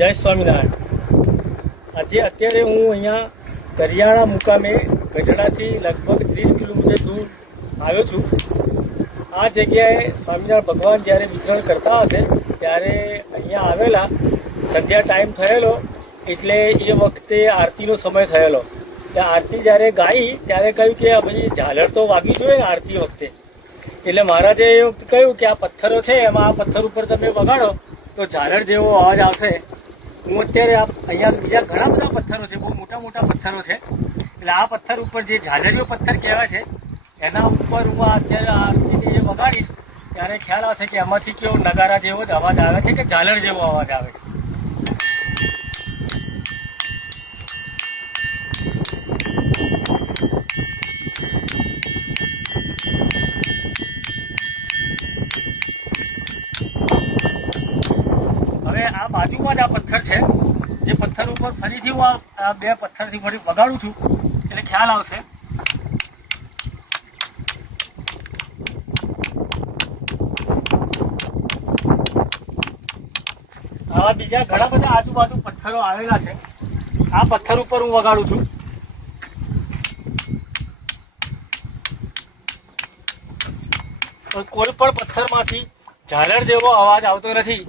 જય સ્વામિનારાયણ। આજે અત્યારે હું અહીંયા કરિયાણા મુકામે ગઢડાથી લગભગ 30 કિલોમીટર દૂર આવ્યો છું। આ જગ્યાએ સ્વામિનારાયણ ભગવાન જ્યારે વિચરણ કરતા હશે ત્યારે અહીંયા આવેલા, સંધ્યા ટાઈમ થયેલો એટલે એ વખતે આરતીનો સમય થયેલો। ત્યાં આરતી જ્યારે ગાઈ ત્યારે કહ્યું કે ભાઈ ઝાલર તો વાગી જોઈએ ને આરતી વખતે, એટલે મહારાજે કહ્યું કે આ પથ્થરો છે એમાં આ પથ્થર ઉપર તમે વગાડો તો ઝાલર જેવો અવાજ આવશે। હું અત્યારે અહીંયા બીજા ઘણા બધા પથ્થરો છે, બહુ મોટા મોટા પથ્થરો છે, એટલે આ પથ્થર ઉપર જે ઝાલરીયો પથ્થર કહેવાય છે એના ઉપર હું અત્યારે આરતીને જે વગાડીશ ત્યારે ખ્યાલ આવશે કે એમાંથી કેવો નગારા જેવો જ અવાજ આવે છે કે ઝાલર જેવો અવાજ આવે છે। હવે આ બાજુમાં જ આ પથ્થર છે, જે પથ્થર ઉપર ફરીથી હું આ બે પથ્થરથી ફરી વગાડું છું એટલે ખ્યાલ આવશે। આવા બીજા ઘણા બધા આજુબાજુ પથ્થરો આવેલા છે, આ પથ્થર ઉપર હું વગાડું છું। કોઈ પણ પથ્થરમાંથી ઝાલર જેવો અવાજ આવતો નથી।